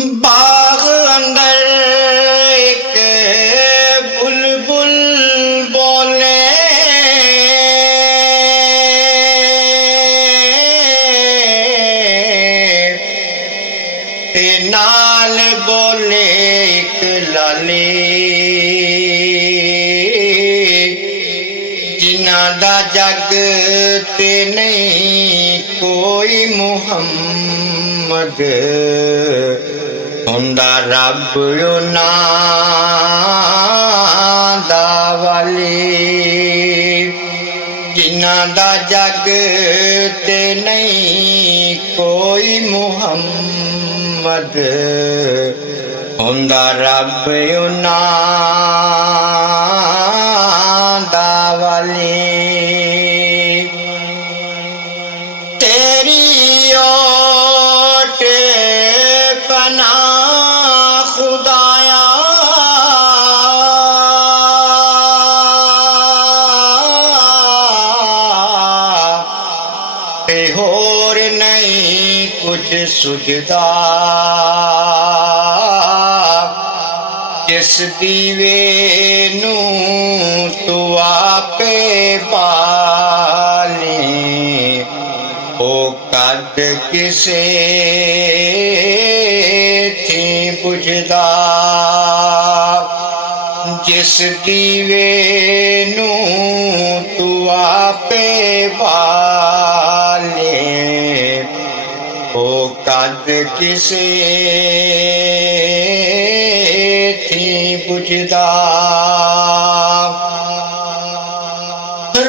बाग अंदर एक बुलबुल बोले, ते नाल बोले एक लाली, जिन्हां दा जग ते नहीं कोई मुहम्मद, हुंदा रब उन्हां दा वाली। जिन्हां दा जग ते नहीं कोई मुहम्मद, हुंदा रब उन्हां दा वाली। तेरी ओट पनाह खुदाया, ते होर नहीं कुछ सुझदा, जिस दीवे नू तू आपे पाली, ओ कद किसे थी बुझदा। जिस दीवे नू तू आपे पाले, ओ कद किसे थी बुझदा।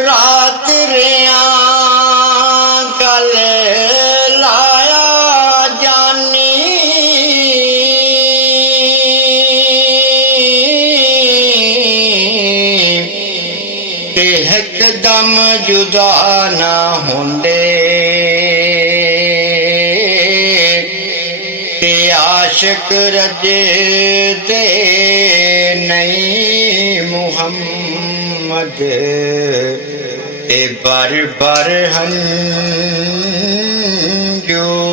रात रिया गल लाया जानी, ते एकदम जुदा ना होंदे, ते आशिक रजे दे नहीं मुहम्मद, ते बर बर हंजू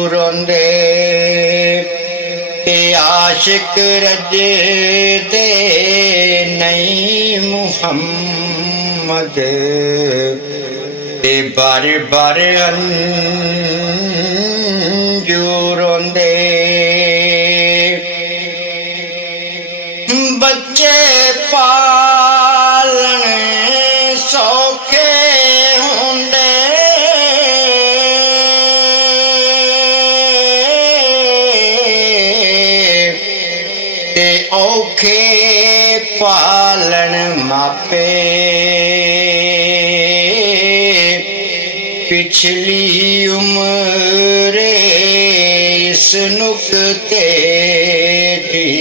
रोंदे, ते आशिक रजे दे नहीं मुहम्मद, ते बर बर हंजू रोंदे। बच्चे पालन सौखे होंदे, ते औखे पालन मापे। पिछली उम्र इस नुक्ते दी,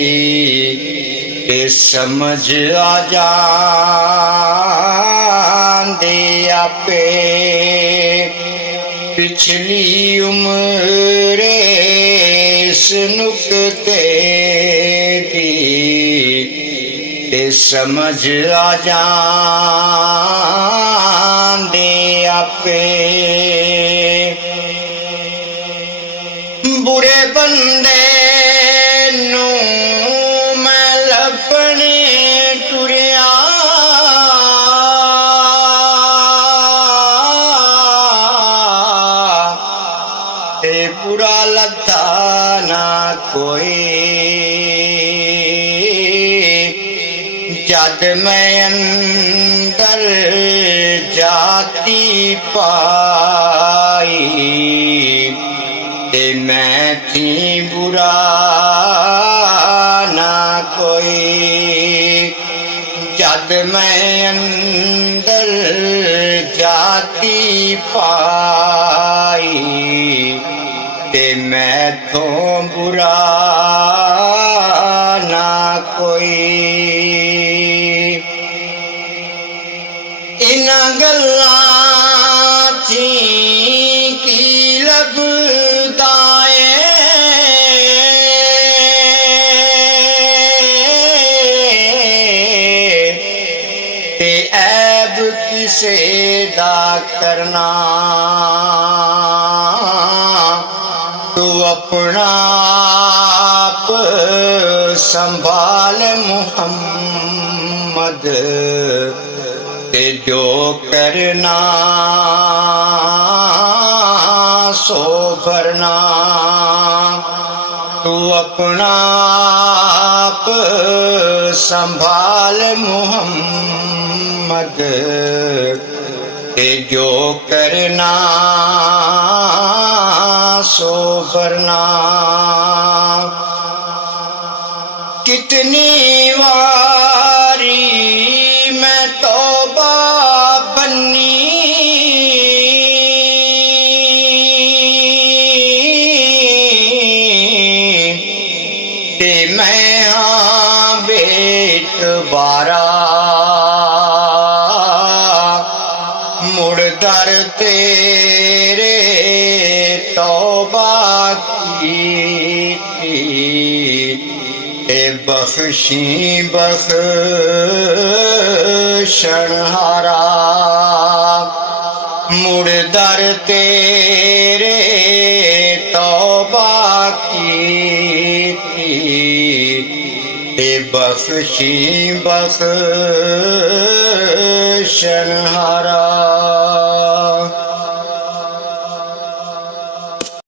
ते समझ आ जांदे आपे। पिछली उम्र इस नुक्ते दी, ते समझ आ जांदे आपे। बुरे बंदे नू मैं लभने टुरिया, ते बुरा लद्दा ना कोई। जद मैं अंदर जाती पाई, ते मैं थी बुरा ना कोई। जद मैं अंदर जाती पाई, ते मैं तो बुरा ना कोई। इन्हां गल्लां थी की लभदा ऐ, ते ऐब किसे दा करना। तू अपना आप संभाल मुहम्मद ते जो करना सो भरना। तू अपना आप संभाल मुहम्मद ते जो करना सो भरना। कितनी वारी मैं तौबा बन्नी ते मैं हाँ बेट बारा मुड़ दर तेरे तौबा की ए बख्शी बख्शनहारा। मुड़ दर तेरे तौबा की ए बख्शी बख्शनहारा।